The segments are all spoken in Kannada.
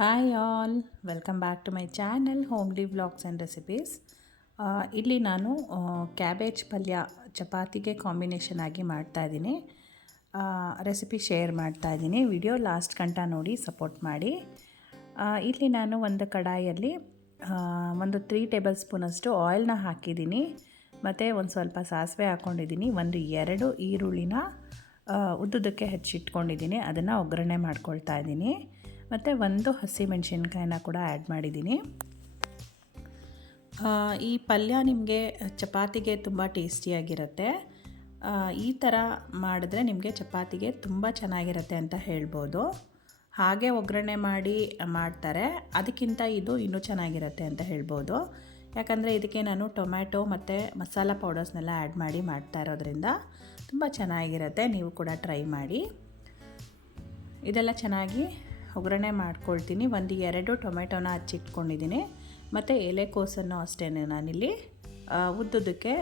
Hi all, welcome back to my channel homely vlogs and recipes. ಇಲ್ಲಿ ನಾನು ಕ್ಯಾಬೇಜ್ ಪಲ್ಯ ಚಪಾತಿಗೆ ಕಾಂಬಿನೇಷನ್ ಆಗಿ ಮಾಡ್ತಾಯಿದ್ದೀನಿ. ರೆಸಿಪಿ ಶೇರ್ ಮಾಡ್ತಾಯಿದ್ದೀನಿ. ವಿಡಿಯೋ ಲಾಸ್ಟ್ ಗಂಟ ನೋಡಿ ಸಪೋರ್ಟ್ ಮಾಡಿ. ಇಲ್ಲಿ ನಾನು ಒಂದು ಕಡಾಯಲ್ಲಿ ಒಂದು 3 ಟೇಬಲ್ ಸ್ಪೂನಷ್ಟು ಆಯಿಲ್ನ ಹಾಕಿದ್ದೀನಿ. ಮತ್ತು ಒಂದು ಸ್ವಲ್ಪ ಸಾಸಿವೆ ಹಾಕ್ಕೊಂಡಿದ್ದೀನಿ. 2 ಈರುಳ್ಳಿನ ಉದ್ದುದಕ್ಕೆ ಹೆಚ್ಚಿಟ್ಕೊಂಡಿದ್ದೀನಿ. ಅದನ್ನು ಒಗ್ಗರಣೆ ಮಾಡ್ಕೊಳ್ತಾ ಇದ್ದೀನಿ. ಮತ್ತು 1 ಹಸಿಮೆಣಸಿನ್ಕಾಯಿನ ಕೂಡ ಆ್ಯಡ್ ಮಾಡಿದ್ದೀನಿ. ಈ ಪಲ್ಯ ನಿಮಗೆ ಚಪಾತಿಗೆ ತುಂಬ ಟೇಸ್ಟಿಯಾಗಿರುತ್ತೆ. ಈ ಥರ ಮಾಡಿದ್ರೆ ನಿಮಗೆ ಚಪಾತಿಗೆ ತುಂಬ ಚೆನ್ನಾಗಿರುತ್ತೆ ಅಂತ ಹೇಳ್ಬೋದು. ಹಾಗೆ ಒಗ್ಗರಣೆ ಮಾಡಿ ಮಾಡ್ತಾರೆ, ಅದಕ್ಕಿಂತ ಇದು ಇನ್ನೂ ಚೆನ್ನಾಗಿರುತ್ತೆ ಅಂತ ಹೇಳ್ಬೋದು. ಯಾಕಂದರೆ ಇದಕ್ಕೆ ನಾನು ಟೊಮ್ಯಾಟೊ ಮತ್ತು ಮಸಾಲ ಪೌಡರ್ಸ್ನೆಲ್ಲ ಆ್ಯಡ್ ಮಾಡಿ ಮಾಡ್ತಾ ಇರೋದ್ರಿಂದ ತುಂಬ ಚೆನ್ನಾಗಿರುತ್ತೆ. ನೀವು ಕೂಡ ಟ್ರೈ ಮಾಡಿ. ಇದೆಲ್ಲ ಚೆನ್ನಾಗಿ ಒಗ್ಗರಣೆ ಮಾಡ್ಕೊಳ್ತೀನಿ. 2 ಟೊಮೆಟೊನ ಹಚ್ಚಿಟ್ಕೊಂಡಿದ್ದೀನಿ. ಮತ್ತು ಎಲೆಕೋಸನ್ನು ಅಷ್ಟೇ ನಾನಿಲ್ಲಿ ಉದ್ದುದಕ್ಕೆ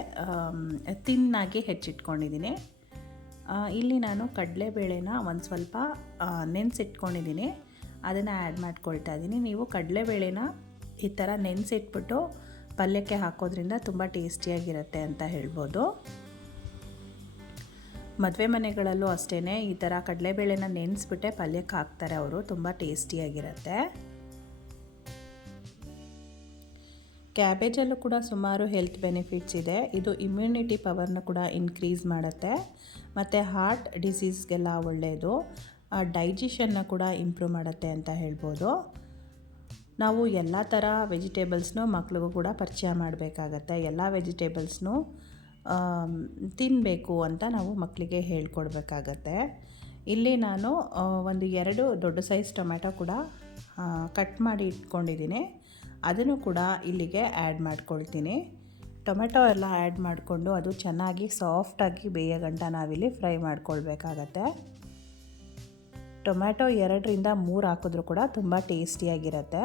ತಿನ್ನಾಗಿ ಹೆಚ್ಚಿಟ್ಕೊಂಡಿದ್ದೀನಿ. ಇಲ್ಲಿ ನಾನು ಕಡಲೆಬೇಳೆನ ಒಂದು ಸ್ವಲ್ಪ ನೆನೆಸಿಟ್ಕೊಂಡಿದ್ದೀನಿ. ಅದನ್ನು ಆ್ಯಡ್ ಮಾಡ್ಕೊಳ್ತಾ ಇದ್ದೀನಿ. ನೀವು ಕಡಲೆಬೇಳೆನ ಈ ಥರ ನೆನೆಸಿಟ್ಬಿಟ್ಟು ಪಲ್ಯಕ್ಕೆ ಹಾಕೋದ್ರಿಂದ ತುಂಬ ಟೇಸ್ಟಿಯಾಗಿರುತ್ತೆ ಅಂತ ಹೇಳ್ಬೋದು. ಮದುವೆ ಮನೆಗಳಲ್ಲೂ ಅಷ್ಟೇ ಈ ಥರ ಕಡಲೆಬೇಳೆನ ನೆನೆಸ್ಬಿಟ್ಟೆ ಪಲ್ಯಕ್ಕೆ ಹಾಕ್ತಾರೆ ಅವರು. ತುಂಬ ಟೇಸ್ಟಿಯಾಗಿರುತ್ತೆ. ಕ್ಯಾಬೇಜಲ್ಲೂ ಕೂಡ ಸುಮಾರು ಹೆಲ್ತ್ ಬೆನಿಫಿಟ್ಸ್ ಇದೆ. ಇದು ಇಮ್ಯುನಿಟಿ ಪವರ್ನ ಕೂಡ ಇನ್ಕ್ರೀಸ್ ಮಾಡುತ್ತೆ. ಮತ್ತು ಹಾರ್ಟ್ ಡಿಸೀಸ್ಗೆಲ್ಲ ಒಳ್ಳೆಯದು. ಡೈಜೆಷನ್ನ ಕೂಡ ಇಂಪ್ರೂವ್ ಮಾಡುತ್ತೆ ಅಂತ ಹೇಳ್ಬೋದು. ನಾವು ಎಲ್ಲ ಥರ ವೆಜಿಟೇಬಲ್ಸ್ನೂ ಮಕ್ಳಿಗೂ ಕೂಡ ಪರಿಚಯ ಮಾಡಬೇಕಾಗತ್ತೆ. ಎಲ್ಲ ವೆಜಿಟೇಬಲ್ಸ್ನೂ ತಿನ್ನಬೇಕು ಅಂತ ನಾವು ಮಕ್ಕಳಿಗೆ ಹೇಳ್ಕೊಡ್ಬೇಕಾಗತ್ತೆ. ಇಲ್ಲಿ ನಾನು 2 ದೊಡ್ಡ ಸೈಜ್ ಟೊಮ್ಯಾಟೊ ಕೂಡ ಕಟ್ ಮಾಡಿ ಇಟ್ಕೊಂಡಿದ್ದೀನಿ. ಅದನ್ನು ಕೂಡ ಇಲ್ಲಿಗೆ ಆ್ಯಡ್ ಮಾಡ್ಕೊಳ್ತೀನಿ. ಟೊಮೆಟೊ ಎಲ್ಲ ಆ್ಯಡ್ ಮಾಡಿಕೊಂಡು ಅದು ಚೆನ್ನಾಗಿ ಸಾಫ್ಟಾಗಿ ಬೇಯೋಗಂಟ ನಾವಿಲ್ಲಿ ಫ್ರೈ ಮಾಡ್ಕೊಳ್ಬೇಕಾಗತ್ತೆ. ಟೊಮ್ಯಾಟೊ 2ರಿಂದ 3 ಹಾಕಿದ್ರೂ ಕೂಡ ತುಂಬ ಟೇಸ್ಟಿಯಾಗಿರುತ್ತೆ.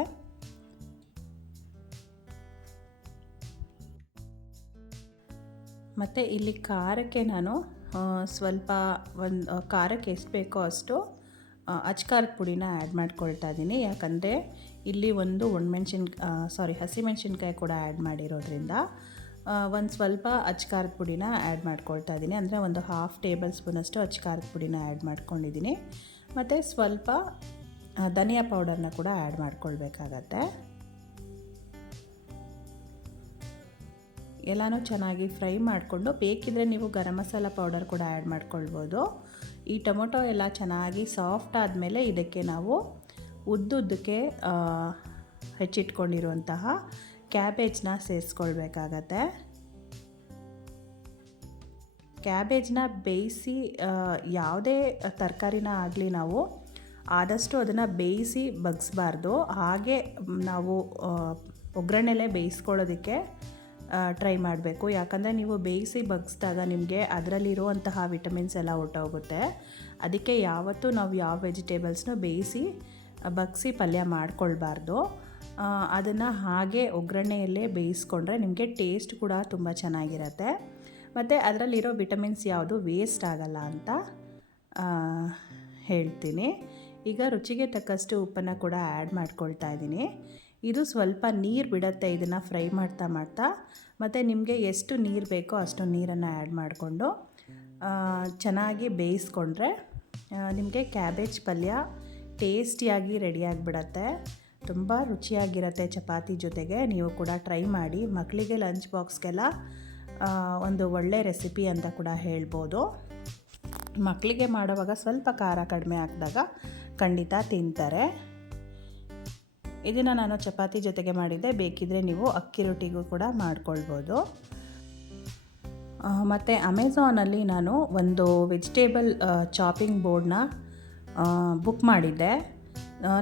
ಮತ್ತು ಇಲ್ಲಿ ಖಾರಕ್ಕೆ ನಾನು ಸ್ವಲ್ಪ ಖಾರಕ್ಕೆ ಎಷ್ಟು ಬೇಕೋ ಅಷ್ಟು ಅಚ್ಕಾರದ ಪುಡಿನ ಆ್ಯಡ್ ಮಾಡ್ಕೊಳ್ತಾ ಇದ್ದೀನಿ. ಯಾಕಂದರೆ ಇಲ್ಲಿ ಒಂದು ಹಸಿಮೆಣಸಿನ್ಕಾಯಿ ಕೂಡ ಆ್ಯಡ್ ಮಾಡಿರೋದ್ರಿಂದ ಒಂದು ಸ್ವಲ್ಪ ಅಚ್ಕಾರದ ಪುಡಿನ ಆ್ಯಡ್ ಮಾಡ್ಕೊಳ್ತಾ ಇದ್ದೀನಿ. ಅಂದರೆ ಒಂದು 1/2 ಟೇಬಲ್ ಸ್ಪೂನಷ್ಟು ಅಚ್ಕಾರದ ಪುಡಿನ ಆ್ಯಡ್ ಮಾಡ್ಕೊಂಡಿದ್ದೀನಿ. ಮತ್ತು ಸ್ವಲ್ಪ ಧನಿಯಾ ಪೌಡರ್ನ ಕೂಡ ಆ್ಯಡ್ ಮಾಡ್ಕೊಳ್ಬೇಕಾಗತ್ತೆ. ಎಲ್ಲನೂ ಚೆನ್ನಾಗಿ ಫ್ರೈ ಮಾಡಿಕೊಂಡು ಬೇಕಿದ್ದರೆ ನೀವು ಗರಂ ಮಸಾಲ ಪೌಡರ್ ಕೂಡ ಆ್ಯಡ್ ಮಾಡ್ಕೊಳ್ಬೋದು. ಈ ಟೊಮೊಟೊ ಎಲ್ಲ ಚೆನ್ನಾಗಿ ಸಾಫ್ಟ್ ಆದಮೇಲೆ ಇದಕ್ಕೆ ನಾವು ಉದ್ದುದ್ದಕ್ಕೆ ಹೆಚ್ಚಿಟ್ಕೊಂಡಿರುವಂತಹ ಕ್ಯಾಬೇಜ್ನ ಸೇರಿಸ್ಕೊಳ್ಬೇಕಾಗತ್ತೆ. ಕ್ಯಾಬೇಜ್ನ ಬೇಯಿಸಿ ಯಾವುದೇ ತರಕಾರಿನ ಆಗಲಿ ನಾವು ಆದಷ್ಟು ಅದನ್ನು ಬೇಯಿಸಿ ಬಗ್ಸ್ಬಾರ್ದು. ಹಾಗೆ ನಾವು ಒಗ್ಗರಣೆಲೇ ಬೇಯಿಸ್ಕೊಳ್ಳೋದಕ್ಕೆ ಟ್ರೈ ಮಾಡಬೇಕು. ಯಾಕಂದರೆ ನೀವು ಬೇಯಿಸಿ ಬಗ್ಸಿದಾಗ ನಿಮಗೆ ಅದರಲ್ಲಿರುವಂತಹ ವಿಟಮಿನ್ಸ್ ಎಲ್ಲ ಹೊರಟೋಗುತ್ತೆ. ಅದಕ್ಕೆ ಯಾವತ್ತೂ ನಾವು ಯಾವ ವೆಜಿಟೇಬಲ್ಸ್ನೂ ಬೇಯಿಸಿ ಬಗ್ಸಿ ಪಲ್ಯ ಮಾಡ್ಕೊಳ್ಬಾರ್ದು. ಅದನ್ನು ಹಾಗೆ ಒಗ್ಗರಣೆಯಲ್ಲೇ ಬೇಯಿಸ್ಕೊಂಡ್ರೆ ನಿಮಗೆ ಟೇಸ್ಟ್ ಕೂಡ ತುಂಬ ಚೆನ್ನಾಗಿರುತ್ತೆ. ಮತ್ತು ಅದರಲ್ಲಿರೋ ವಿಟಮಿನ್ಸ್ ಯಾವುದು ವೇಸ್ಟ್ ಆಗಲ್ಲ ಅಂತ ಹೇಳ್ತೀನಿ. ಈಗ ರುಚಿಗೆ ತಕ್ಕಷ್ಟು ಉಪ್ಪನ್ನು ಕೂಡ ಆ್ಯಡ್ ಮಾಡ್ಕೊಳ್ತಾ ಇದ್ದೀನಿ. ಇದು ಸ್ವಲ್ಪ ನೀರು ಬಿಡುತ್ತೆ ಇದನ್ನು ಫ್ರೈ ಮಾಡ್ತಾ ಮತ್ತು ನಿಮಗೆ ಎಷ್ಟು ನೀರು ಬೇಕೋ ಅಷ್ಟು ನೀರನ್ನು ಆ್ಯಡ್ ಮಾಡಿಕೊಂಡು ಚೆನ್ನಾಗಿ ಬೇಯಿಸ್ಕೊಂಡ್ರೆ ನಿಮಗೆ ಕ್ಯಾಬೇಜ್ ಪಲ್ಯ ಟೇಸ್ಟಿಯಾಗಿ ರೆಡಿಯಾಗಿಬಿಡತ್ತೆ. ತುಂಬ ರುಚಿಯಾಗಿರುತ್ತೆ ಚಪಾತಿ ಜೊತೆಗೆ. ನೀವು ಕೂಡ ಟ್ರೈ ಮಾಡಿ. ಮಕ್ಕಳಿಗೆ ಲಂಚ್ ಬಾಕ್ಸ್ಗೆಲ್ಲ ಒಂದು ಒಳ್ಳೆ ರೆಸಿಪಿ ಅಂತ ಕೂಡ ಹೇಳ್ಬೋದು. ಮಕ್ಕಳಿಗೆ ಮಾಡುವಾಗ ಸ್ವಲ್ಪ ಖಾರ ಕಡಿಮೆ ಹಾಕಿದಾಗ ಖಂಡಿತ ತಿಂತಾರೆ. ಇದನ್ನು ನಾನು ಚಪಾತಿ ಜೊತೆಗೆ ಮಾಡಿದ್ದೆ. ಬೇಕಿದ್ದರೆ ನೀವು ಅಕ್ಕಿ ರೊಟ್ಟಿಗೂ ಕೂಡ ಮಾಡ್ಕೊಳ್ಬೋದು. ಮತ್ತು ಅಮೆಝಾನಲ್ಲಿ ನಾನು ಒಂದು ವೆಜಿಟೇಬಲ್ ಚಾಪಿಂಗ್ ಬೋರ್ಡ್ನ ಬುಕ್ ಮಾಡಿದ್ದೆ.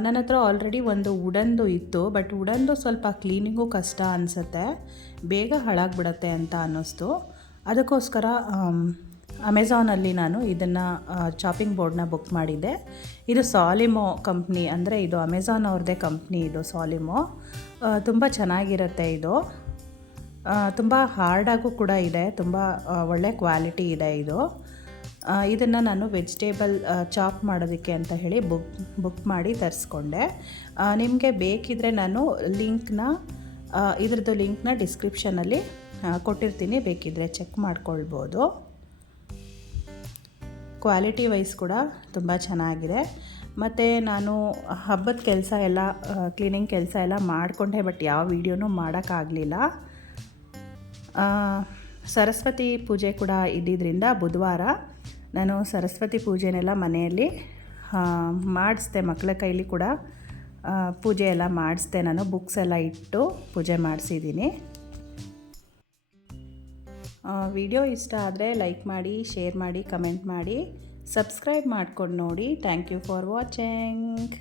ನನ್ನ ಹತ್ರ ಆಲ್ರೆಡಿ ಒಂದು ವುಡನ್ದು ಇತ್ತು. ಬಟ್ ವುಡನ್ದು ಸ್ವಲ್ಪ ಕ್ಲೀನಿಂಗು ಕಷ್ಟ ಅನಿಸುತ್ತೆ, ಬೇಗ ಹಾಳಾಗಿಬಿಡತ್ತೆ ಅಂತ ಅನ್ನಿಸ್ತು. ಅದಕ್ಕೋಸ್ಕರ ಅಮೆಝಾನಲ್ಲಿ ನಾನು ಇದನ್ನು ಚಾಪಿಂಗ್ ಬೋರ್ಡ್ನ ಬುಕ್ ಮಾಡಿದ್ದೆ. ಇದು ಸಾಲಿಮೋ ಕಂಪ್ನಿ, ಅಂದರೆ ಇದು ಅಮೆಝಾನ್ ಅವ್ರದ್ದೇ ಕಂಪ್ನಿ ಇದು ಸಾಲಿಮೋ. ತುಂಬ ಚೆನ್ನಾಗಿರುತ್ತೆ ಇದು. ತುಂಬ ಹಾರ್ಡಾಗೂ ಕೂಡ ಇದೆ. ತುಂಬ ಒಳ್ಳೆ ಕ್ವಾಲಿಟಿ ಇದೆ ಇದು. ಇದನ್ನು ನಾನು ವೆಜಿಟೇಬಲ್ ಚಾಪ್ ಮಾಡೋದಕ್ಕೆ ಅಂತ ಹೇಳಿ ಬುಕ್ ಮಾಡಿ ತರಿಸ್ಕೊಂಡೆ. ನಿಮಗೆ ಬೇಕಿದ್ದರೆ ನಾನು ಇದ್ರದ್ದು ಲಿಂಕ್ನ ಡಿಸ್ಕ್ರಿಪ್ಷನಲ್ಲಿ ಕೊಟ್ಟಿರ್ತೀನಿ, ಬೇಕಿದ್ದರೆ ಚೆಕ್ ಮಾಡ್ಕೊಳ್ಬೋದು. ಕ್ವಾಲಿಟಿ ವೈಸ್ ಕೂಡ ತುಂಬ ಚೆನ್ನಾಗಿದೆ. ಮತ್ತು ನಾನು ಹಬ್ಬದ ಕೆಲಸ ಎಲ್ಲ ಕ್ಲೀನಿಂಗ್ ಕೆಲಸ ಎಲ್ಲ ಮಾಡಿಕೊಂಡೆ, ಬಟ್ ಯಾವ ವೀಡಿಯೋನೂ ಮಾಡೋಕ್ಕಾಗಲಿಲ್ಲ. ಸರಸ್ವತಿ ಪೂಜೆ ಕೂಡ ಇದ್ದಿದ್ದರಿಂದ ಬುಧವಾರ ನಾನು ಸರಸ್ವತಿ ಪೂಜೆನೆಲ್ಲ ಮನೆಯಲ್ಲಿ ಮಾಡಿಸ್ದೆ. ಮಕ್ಕಳ ಕೈಲಿ ಕೂಡ ಪೂಜೆ ಎಲ್ಲ ಮಾಡಿಸ್ದೆ. ನಾನು ಬುಕ್ಸ್ ಎಲ್ಲ ಇಟ್ಟು ಪೂಜೆ ಮಾಡಿಸಿದ್ದೀನಿ. ವಿಡಿಯೋ ಇಷ್ಟ ಆದರೆ ಲೈಕ್ ಮಾಡಿ, ಶೇರ್ ಮಾಡಿ, ಕಮೆಂಟ್ ಮಾಡಿ, ಸಬ್ಸ್ಕ್ರೈಬ್ ಮಾಡ್ಕೊಂಡು ನೋಡಿ. Thank you for watching.